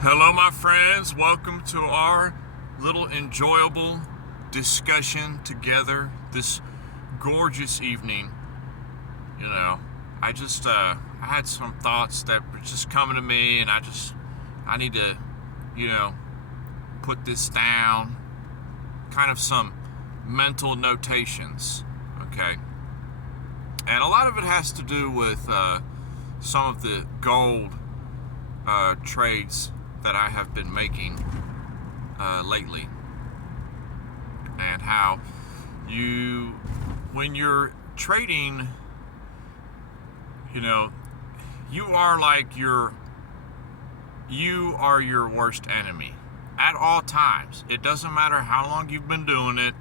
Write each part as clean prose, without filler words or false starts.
Hello, my friends. Welcome to our little enjoyable discussion together this gorgeous evening. I had some thoughts that were just coming to me, and I need to, you know, put this down. Kind of some mental notations, okay? And a lot of it has to do with some of the gold trades that I have been making lately, and how when you're trading, you know, you are your worst enemy at all times. It doesn't matter how long you've been doing it.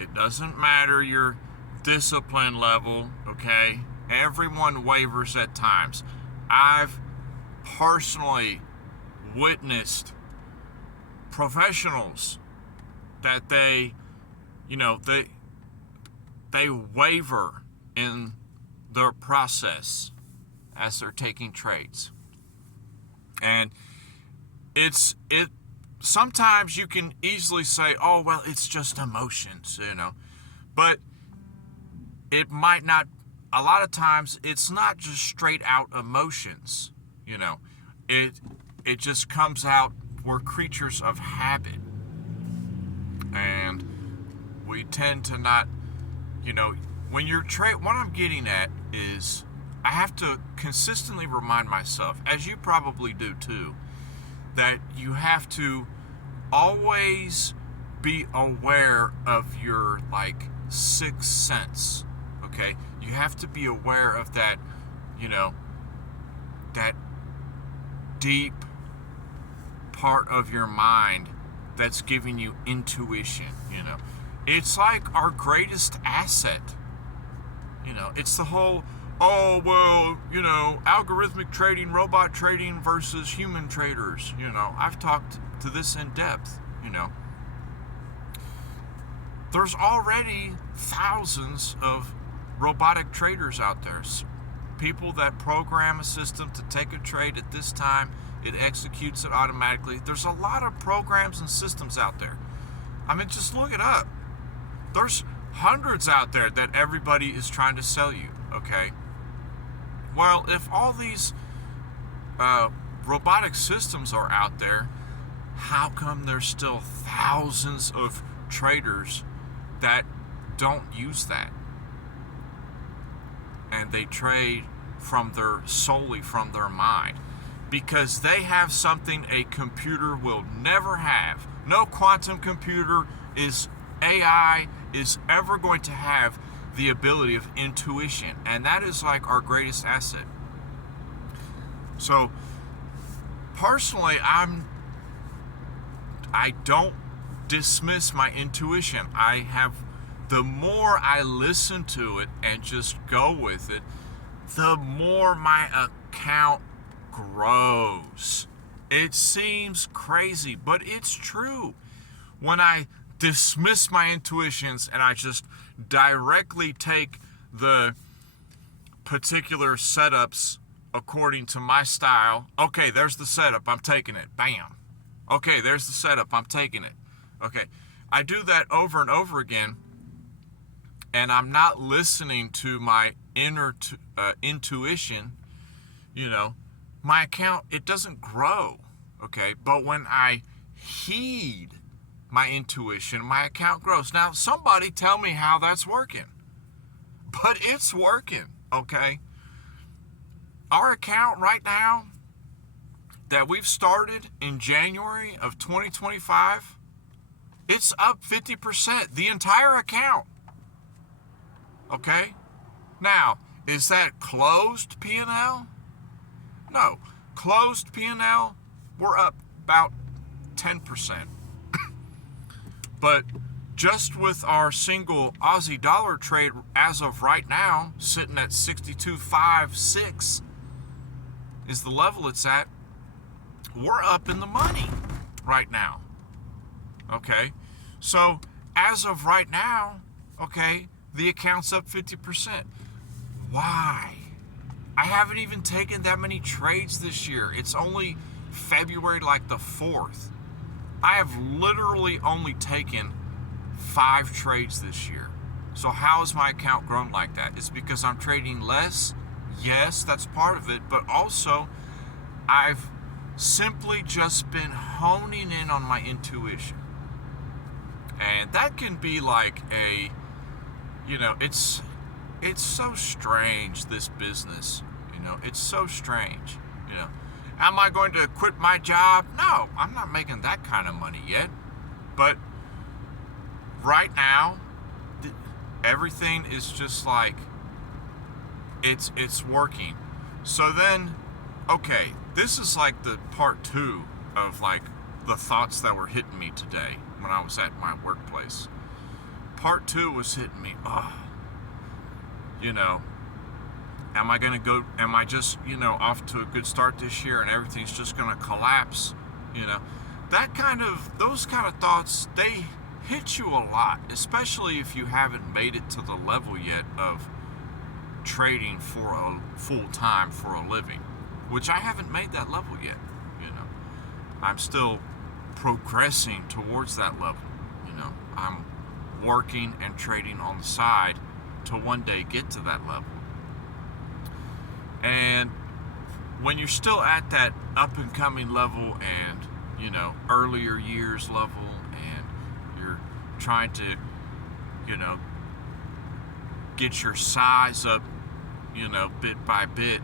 It doesn't matter your discipline level, okay? Everyone wavers at times. I've personally witnessed professionals that they waver in their process as they're taking trades. And it sometimes you can easily say, oh, well, it's just emotions, but it might not. A lot of times it's not just straight out emotions, it just comes out. We're creatures of habit, and we tend to not, when you're what I'm getting at is I have to consistently remind myself, as you probably do too, that you have to always be aware of your sixth sense, okay? You have to be aware of that, that deep part of your mind that's giving you intuition. It's like our greatest asset. It's the whole, oh, well, algorithmic trading, robot trading versus human traders. I've talked to this in depth. There's already thousands of robotic traders out there. People that program a system to take a trade at this time, it executes it automatically. There's a lot of programs and systems out there. I mean, just look it up. There's hundreds out there that everybody is trying to sell you, okay? Well, if all these robotic systems are out there, how come there's still thousands of traders that don't use that? And they trade solely from their mind, because they have something a computer will never have. No quantum computer AI is ever going to have the ability of intuition, and that is like our greatest asset. So personally, I don't dismiss my intuition. The more I listen to it and just go with it, the more my account grows. It seems crazy, but it's true. When I dismiss my intuitions and I just directly take the particular setups according to my style, okay, there's the setup, I'm taking it, bam. Okay, there's the setup, I'm taking it. Okay, I do that over and over again, and I'm not listening to my inner intuition. My account, it doesn't grow, okay? But when I heed my intuition, my account grows. Now, somebody tell me how that's working. But it's working, okay? Our account right now that we've started in January of 2025, it's up 50%, the entire account. Okay? Now, is that closed P&L? No. Closed P&L, we're up about 10%. But just with our single Aussie dollar trade as of right now, sitting at 62.56 is the level it's at, we're up in the money right now. Okay? So, as of right now, okay, the account's up 50%. Why? I haven't even taken that many trades this year. It's only February like the 4th, I have literally only taken 5 trades this year. So how has my account grown like that? It's because I'm trading less. Yes, that's part of it, but also I've simply just been honing in on my intuition. And that can be like a, it's so strange, this business. It's so strange. Am I going to quit my job? No, I'm not making that kind of money yet. But right now, everything is just like, it's working. So then, okay, this is like the part 2 of like the thoughts that were hitting me today when I was at my workplace. Part 2 was hitting me, am I just, off to a good start this year and everything's just going to collapse? Those kind of thoughts, they hit you a lot, especially if you haven't made it to the level yet of trading for a full time for a living, which I haven't made that level yet. I'm still progressing towards that level. I'm working and trading on the side to one day get to that level. And when you're still at that up and coming level and, earlier years level, and you're trying to, get your size up, bit by bit,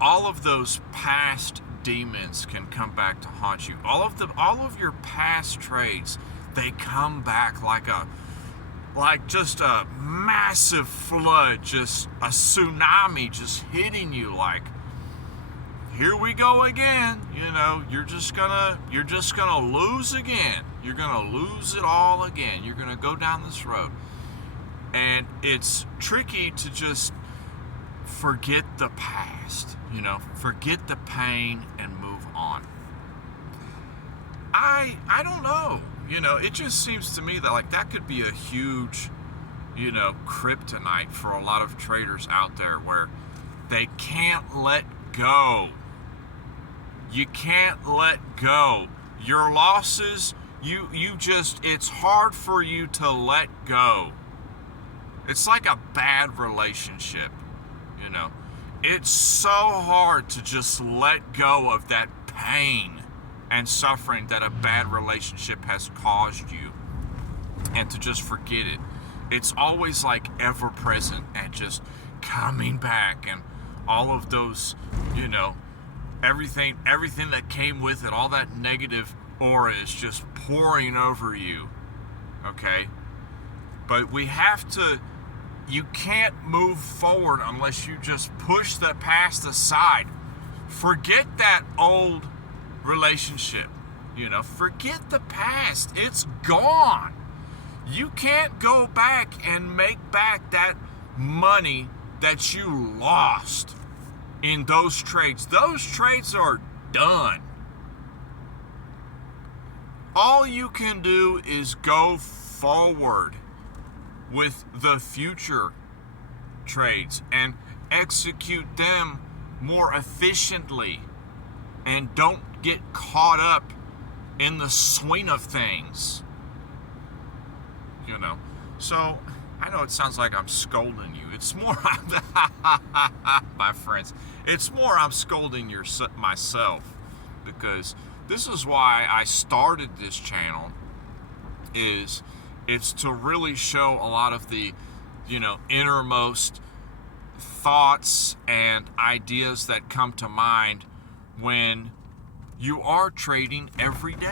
all of those past demons can come back to haunt you. All of your past trades, they come back like just a massive flood, just a tsunami just hitting you, like, here we go again. You're just gonna lose again. You're gonna lose it all again. You're gonna go down this road. And it's tricky to just forget the past, forget the pain and move on. I don't know. It just seems to me that like that could be a huge, kryptonite for a lot of traders out there, where they can't let go. You can't let go. Your losses, it's hard for you to let go. It's like a bad relationship, It's so hard to just let go of that pain and suffering that a bad relationship has caused you, and to just forget it. It's always like ever present and just coming back, and all of those, everything that came with it, all that negative aura is just pouring over you. Okay? But you can't move forward unless you just push the past aside. Forget that old relationship. Forget the past. It's gone. You can't go back and make back that money that you lost in those trades. Those trades are done. All you can do is go forward with the future trades and execute them more efficiently, and don't get caught up in the swing of things. So I know it sounds like I'm scolding you. It's more, my friends, it's more I'm scolding myself, because this is why I started this channel. It's to really show a lot of the, innermost thoughts and ideas that come to mind when you are trading every day.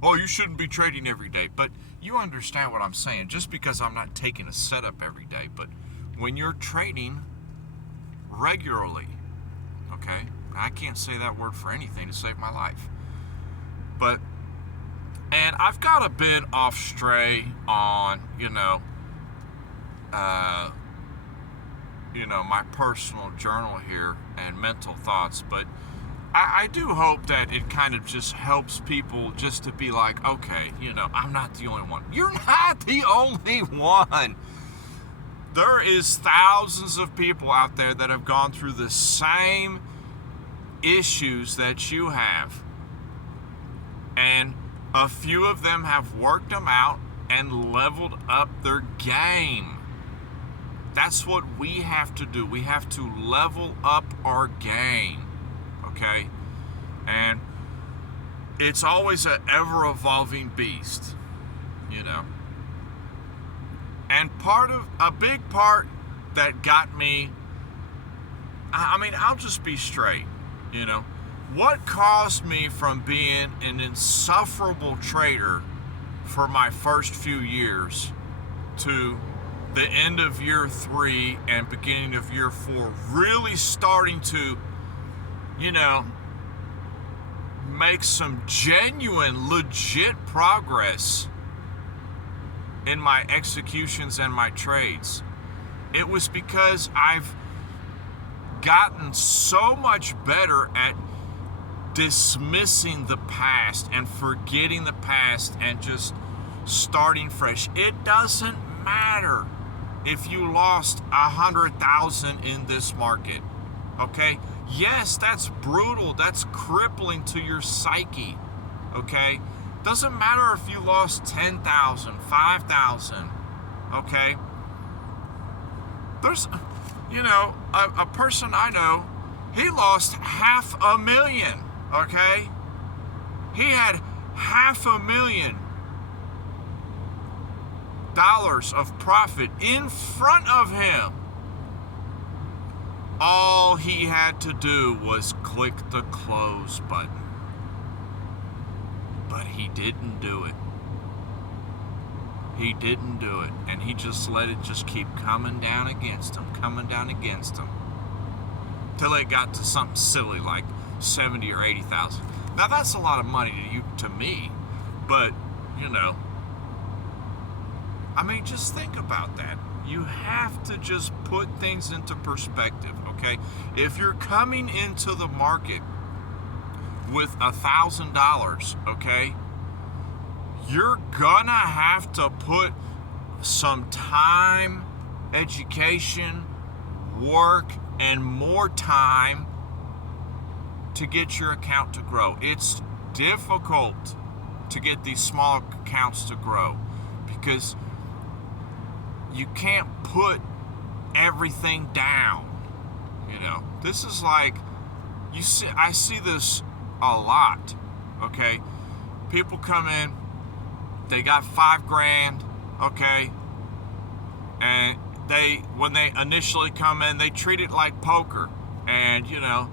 Oh, you shouldn't be trading every day, but you understand what I'm saying. Just because I'm not taking a setup every day, but when you're trading regularly, okay? I can't say that word for anything to save my life. And I've got a bit off stray on, my personal journal here and mental thoughts, but I do hope that it kind of just helps people just to be like, okay, I'm not the only one. You're not the only one. there is thousands of people out there that have gone through the same issues that you have. And a few of them have worked them out and leveled up their game. That's what we have to do. We have to level up our game, okay? And it's always an ever-evolving beast, you know? And a big part that got me, I mean, I'll just be straight, you know? What caused me from being an insufferable trader for my first few years to the end of year 3 and beginning of year 4 really starting to, you know, make some genuine, legit progress in my executions and my trades? It was because I've gotten so much better at dismissing the past and forgetting the past and just starting fresh. It doesn't matter if you lost 100,000 in this market, okay? Yes, that's brutal. That's crippling to your psyche, okay? Doesn't matter if you lost 10,000, 5,000, okay? There's, you know, a person I know, he lost $500,000, okay? He had $500,000 of profit in front of him. All he had to do was click the close button. But he didn't do it. He didn't do it. And he just let it just keep coming down against him, till it got to something silly like 70 or 80,000. Now that's a lot of money to me, but you know, I mean, just think about that. You have to just put things into perspective, okay? If you're coming into the market with $1,000, okay, you're gonna have to put some time, education, work, and more time to get your account to grow. It's difficult to get these small accounts to grow because you can't put everything down. You know, this is like, I see this a lot, okay? People come in, they got $5,000, okay? And when they initially come in, they treat it like poker. And, you know,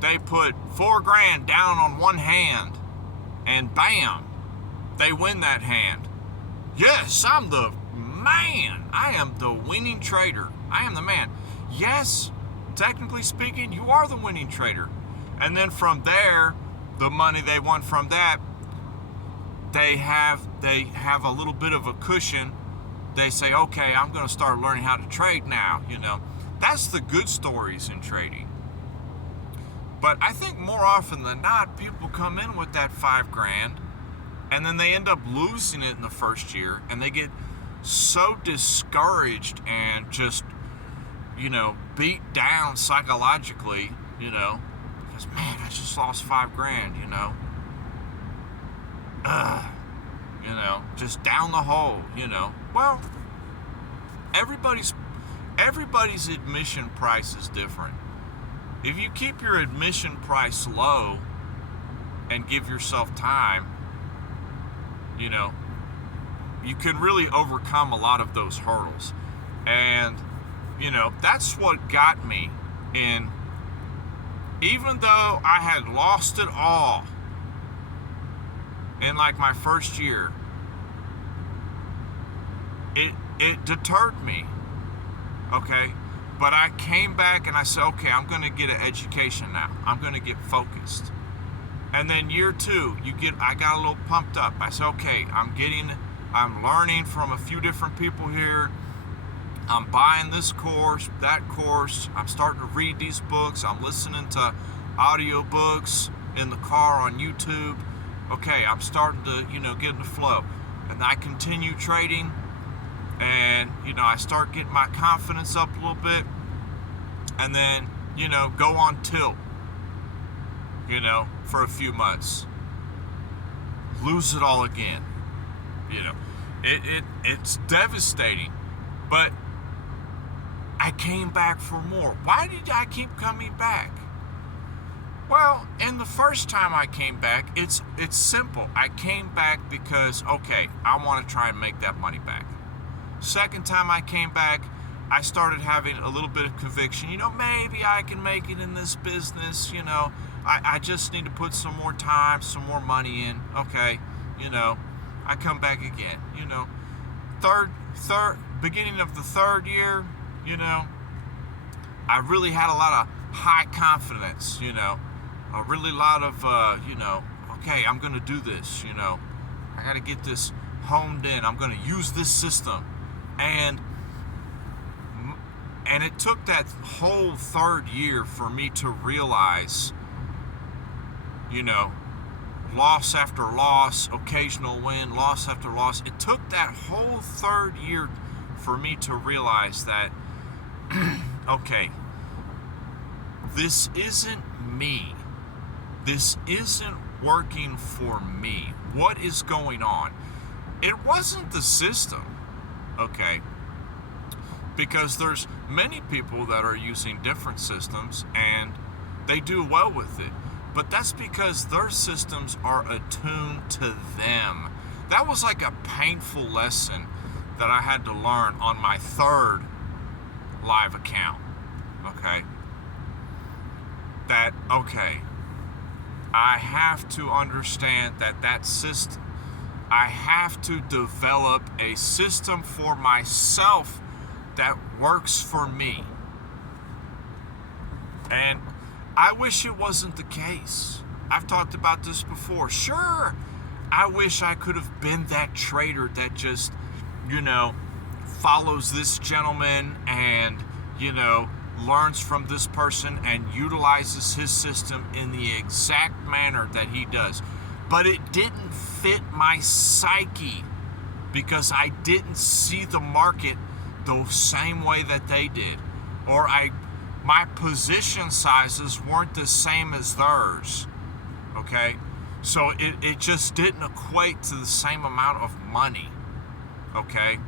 they put $4,000 down on one hand, and bam, they win that hand. Yes, I'm the man. I am the winning trader. I am the man. Yes, technically speaking, you are the winning trader. And then from there, the money they won from that, they have a little bit of a cushion. They say, okay, I'm going to start learning how to trade now. You know, that's the good stories in trading. But I think more often than not, people come in with that $5,000 and then they end up losing it in the first year, and they get so discouraged and just, you know, beat down psychologically, you know, because, man, I just lost $5,000, you know. You know, just down the hole, you know. Well, everybody's admission price is different. If you keep your admission price low and give yourself time, you know, you can really overcome a lot of those hurdles. And, you know, that's what got me in, even though I had lost it all in like my first year, it deterred me, okay? But I came back and I said, okay, I'm going to get an education now. I'm going to get focused. And then year 2, I got a little pumped up. I said, okay, I'm learning from a few different people here. I'm buying this course, that course. I'm starting to read these books. I'm listening to audiobooks in the car on YouTube. Okay, I'm starting to, you know, get in the flow. And I continue trading. and I start getting my confidence up a little bit, and then go on tilt for a few months, lose it all again. It's devastating, but I came back for more. Why did I keep coming back? Well, and the first time I came back, it's simple. I came back because, okay, I want to try and make that money back. Second time I came back, I started having a little bit of conviction. Maybe I can make it in this business. I just need to put some more time, some more money in. Okay, I come back again. Third, beginning of the third year, I really had a lot of high confidence. A really lot of, okay, I'm going to do this. I got to get this honed in. I'm going to use this system. And it took that whole third year for me to realize, loss after loss, occasional win, loss after loss. It took that whole third year for me to realize that, okay, this isn't me. This isn't working for me. What is going on? It wasn't the system, okay? Because there's many people that are using different systems and they do well with it. But that's because their systems are attuned to them. That was like a painful lesson that I had to learn on my third live account, okay? That, okay, I have to understand that system, I have to develop a system for myself that works for me. And I wish it wasn't the case. I've talked about this before. Sure, I wish I could have been that trader that just, follows this gentleman and, learns from this person and utilizes his system in the exact manner that he does. But it didn't fit my psyche because I didn't see the market the same way that they did. Or my position sizes weren't the same as theirs. Okay? So it just didn't equate to the same amount of money. Okay?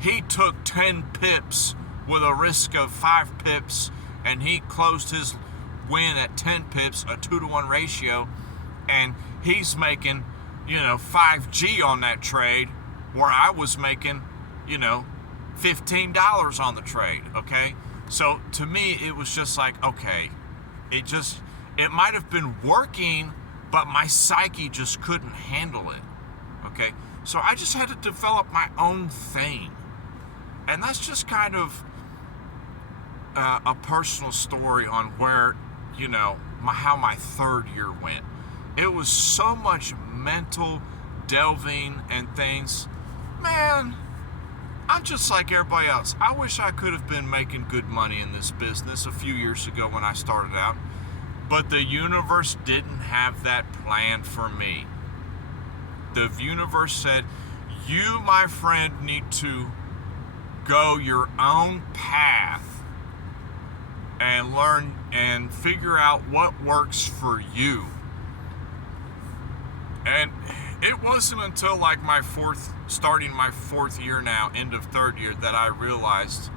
He took 10 pips with a risk of 5 pips, and he closed his win at 10 pips, a 2-to-1 ratio, and he's making, $5G on that trade, where I was making, $15 on the trade, okay? So to me, it was just like, okay, it might have been working, but my psyche just couldn't handle it, okay? So I just had to develop my own thing. And that's just kind of a personal story on where, how my third year went. It was so much mental delving and things. Man, I'm just like everybody else. I wish I could have been making good money in this business a few years ago when I started out. But the universe didn't have that planned for me. The universe said, you, my friend, need to go your own path and learn and figure out what works for you. And it wasn't until like starting my fourth year now, end of third year, that I realized,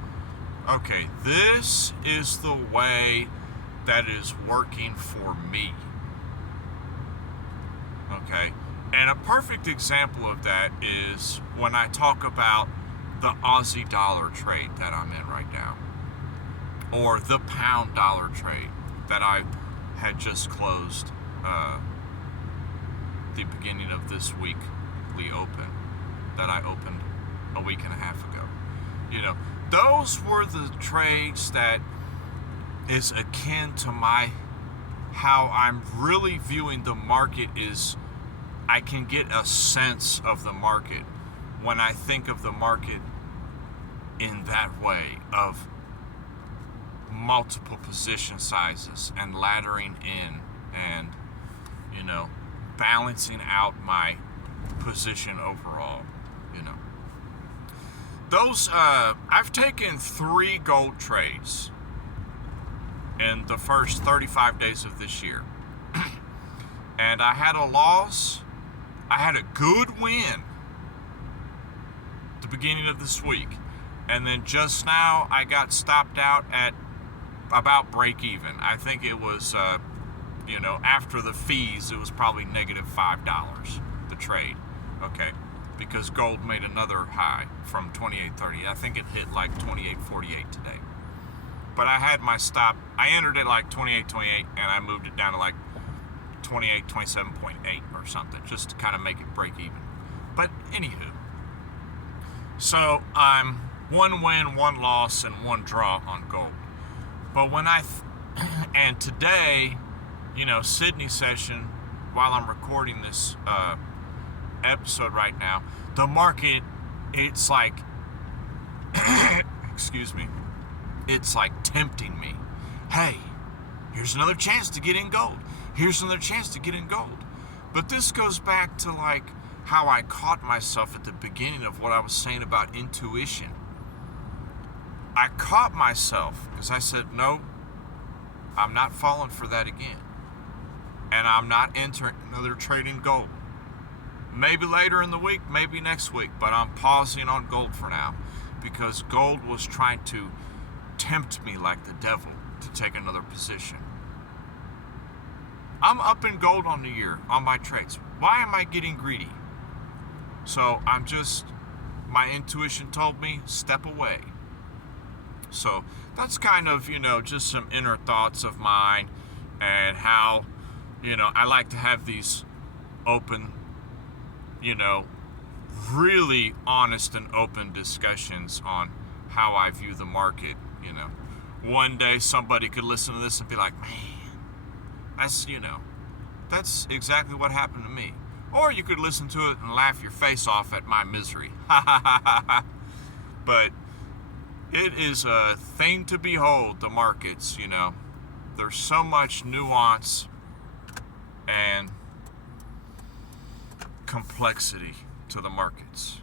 okay, this is the way that is working for me. Okay? And a perfect example of that is when I talk about the Aussie dollar trade that I'm in right now, or the pound dollar trade that I had just closed the beginning of this weekly open that I opened a week and a half ago. Those were the trades that is akin to how I'm really viewing the market. Is I can get a sense of the market when I think of the market in that way, of multiple position sizes and laddering in and, balancing out my position overall, those, I've taken 3 gold trades in the first 35 days of this year. And I had a loss. I had a good win at the beginning of this week. And then just now I got stopped out at about break even. I think it was, after the fees, it was probably negative $5, the trade. Okay. Because gold made another high from 28.30. I think it hit like 28.48 today. But I had my stop. I entered it like 28.28 and I moved it down to like 27.8 or something, just to kind of make it break even. But anywho, so I'm 1 win, 1 loss, and 1 draw on gold. But when and today, Sydney session, while I'm recording this episode right now, the market, it's like, excuse me, it's like tempting me. Hey, here's another chance to get in gold. Here's another chance to get in gold. But this goes back to like how I caught myself at the beginning of what I was saying about intuition. I caught myself because I said, no, I'm not falling for that again. And I'm not entering another trade in gold. Maybe later in the week, maybe next week, but I'm pausing on gold for now because gold was trying to tempt me like the devil to take another position. I'm up in gold on the year on my trades. Why am I getting greedy? So my intuition told me, step away. So that's kind of, just some inner thoughts of mine and how, I like to have these open, really honest and open discussions on how I view the market. One day somebody could listen to this and be like, man, that's exactly what happened to me. Or you could listen to it and laugh your face off at my misery. But it is a thing to behold, the markets, There's so much nuance and complexity to the markets.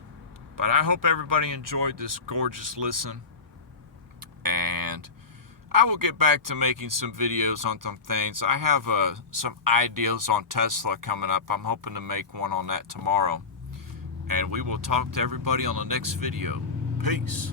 But I hope everybody enjoyed this gorgeous listen. And I will get back to making some videos on some things. I have some ideas on Tesla coming up. I'm hoping to make one on that tomorrow. And we will talk to everybody on the next video. Peace.